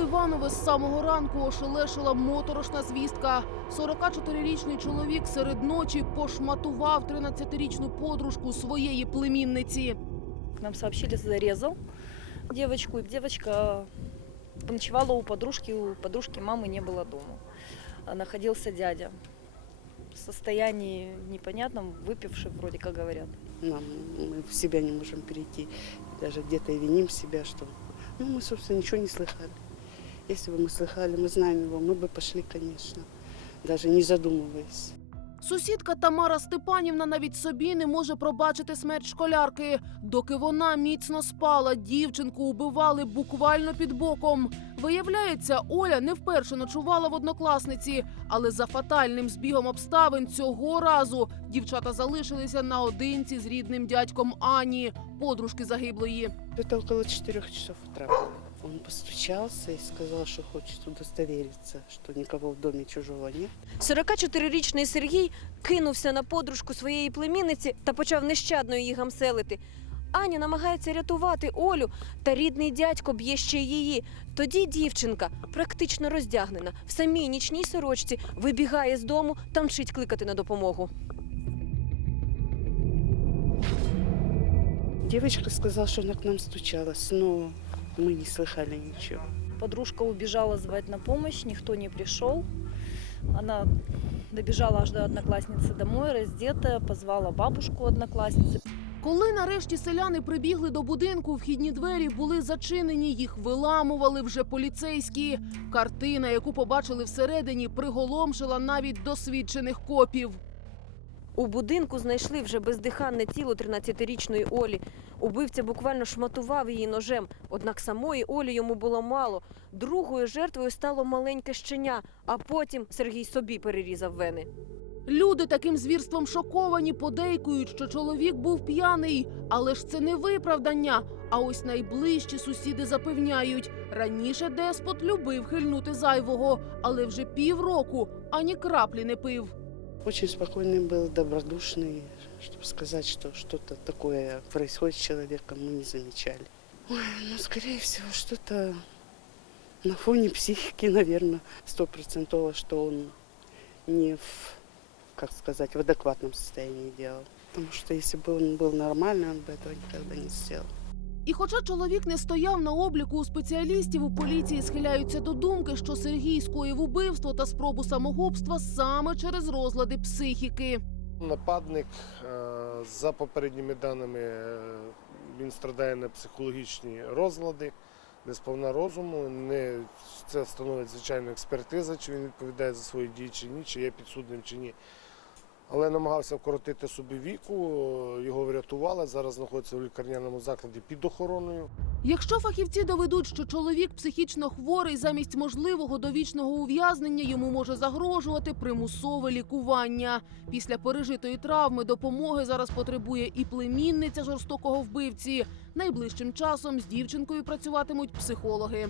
Іванове з самого ранку ошелешила моторошна звістка. 44-річний чоловік серед ночі пошматував 13-річну подружку своєї племінниці. К нам сообщили, зарезал девочку, и девочка ночевала у подружки, у подружки мамы не было дома. А Находился дядя в состоянии непонятном, выпивший вроде как говорят. Нам, мы в себя не можем перейти. Даже где-то и виним себя, что... Ну, мы, собственно, ничего не слыхали. Если бы мы слыхали, мы знаем его, мы бы пошли, конечно, даже не задумываясь. Сусідка Тамара Степанівна навіть собі не може пробачити смерть школярки. Доки вона міцно спала, дівчинку убивали буквально під боком. Виявляється, Оля не вперше ночувала в однокласниці, але за фатальним збігом обставин цього разу дівчата залишилися наодинці з рідним дядьком Ані, подружки загиблої. Это около четырех часов утра было. Он постучался и сказал, что хочет удостовериться, что никого в доме чужого нет. 44-річний Сергій кинувся на подружку своєї племінниці та почав нещадно її гамселити. Аня намагається рятувати Олю, та рідний дядько б'є ще її. Тоді дівчинка, практично роздягнена, в самій нічній сорочці, вибігає з дому та мчить кликати на допомогу. Девочка сказала, что она к нам стучалась, но мы не слыхали ничего. Подружка убежала звать на помощь, никто не пришел. Она добежала аж до одноклассницы домой, раздетая, позвала бабушку одноклассницы. Коли нарешті селяни прибігли до будинку, вхідні двері були зачинені, їх виламували вже поліцейські. Картина, яку побачили всередині, приголомшила навіть досвідчених копів. У будинку знайшли вже бездиханне тіло 13-річної Олі. Убивця буквально шматував її ножем, однак самої Олі йому було мало. Другою жертвою стало маленьке щеня, а потім Сергій собі перерізав вени. Люди таким звірством шоковані, подейкують, що чоловік був п'яний. Але ж це не виправдання. А ось найближчі сусіди запевняють, раніше деспот любив хильнути зайвого, але вже півроку ані краплі не пив. Очень спокойный был, добродушный, чтобы сказать, что что-то такое происходит с человеком, мы не замечали. Ой, ну, скорее всего, что-то на фоне психики, наверное, стопроцентово, что он не в, как сказать, в адекватном состоянии делал. Потому что если бы он был нормальный, он бы этого никогда не сделал. І хоча чоловік не стояв на обліку у спеціалістів, у поліції схиляються до думки, що Сергій скоїв убивство та спробу самогубства саме через розлади психіки. Нападник, е, за попередніми даними, е, він страдає на психологічні розлади, не сповна розуму. Не, це становить звичайно експертиза, чи він відповідає за свої дії чи ні, чи є підсудним чи ні. Але намагався вкоротити собі віку, його врятували. Зараз знаходиться у лікарняному закладі під охороною. Якщо фахівці доведуть, що чоловік психічно хворий, замість можливого довічного ув'язнення йому може загрожувати примусове лікування. Після пережитої травми допомоги зараз потребує і племінниця жорстокого вбивці. Найближчим часом з дівчинкою працюватимуть психологи.